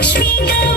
Kashmir